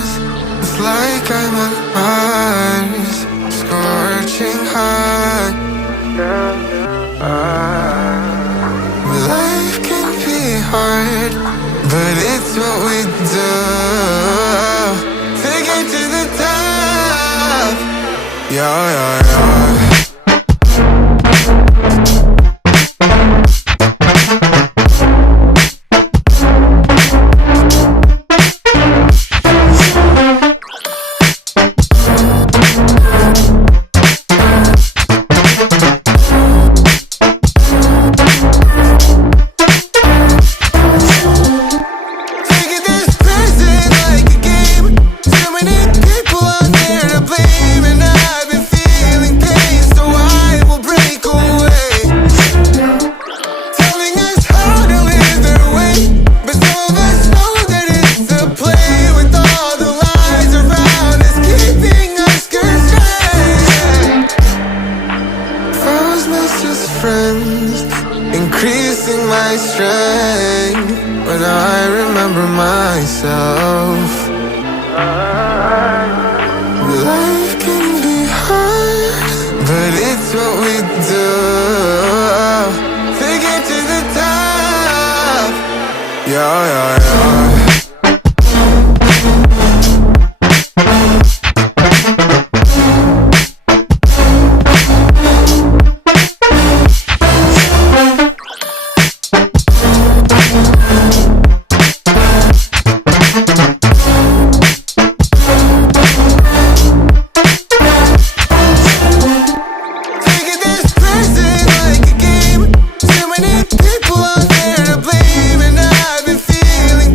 stars. It's like I'm on Mars, scorching hot. Life can be hard, but it's what we do to get to the top. Yeah, yeah, yeah. Increasing my strength when I remember myself. Life can be hard, but it's what we do to get to the top. Yeah, yeah, yeah. People out there to blame, and I've been feeling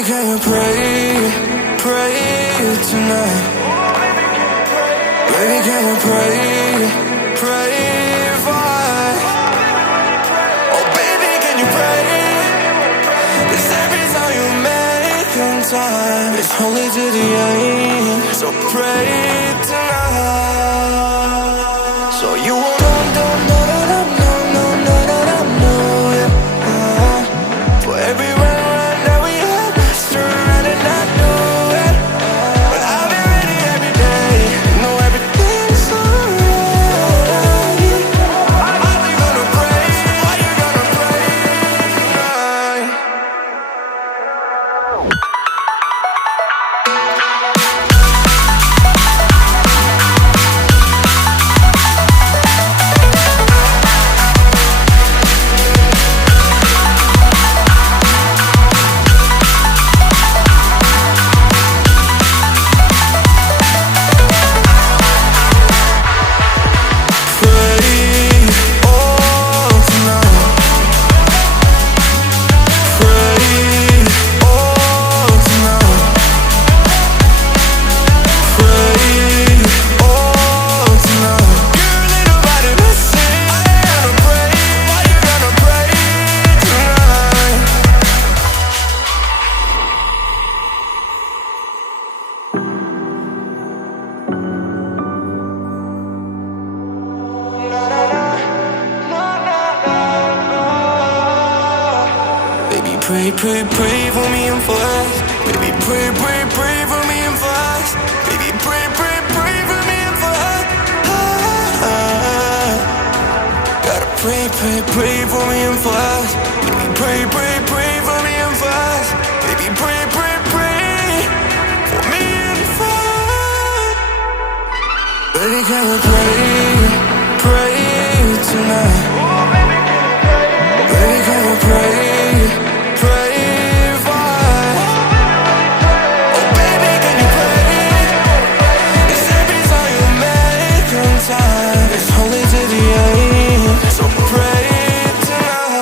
Baby, can you pray, pray tonight? Baby, can you pray, pray for us? Oh baby, can you pray? It's every time you make in time. It's only to the end, so pray tonight. So you won't for every run that we had, turn and I knew it. But I'll be ready every day. You know everything's alright. Are you gonna pray? Are you gonna pray tonight? Pray, pray, pray for me and for us. Baby, pray, pray, pray for me and for us. Baby, pray, pray, pray for me and for us. Gotta pray, pray, pray for me and for us. Baby, pray, pray, pray for me and for us. Baby, pray, pray, pray for me and for us. Baby, can we pray, pray tonight? Baby, can we pray? It's only to the end, so pray tonight.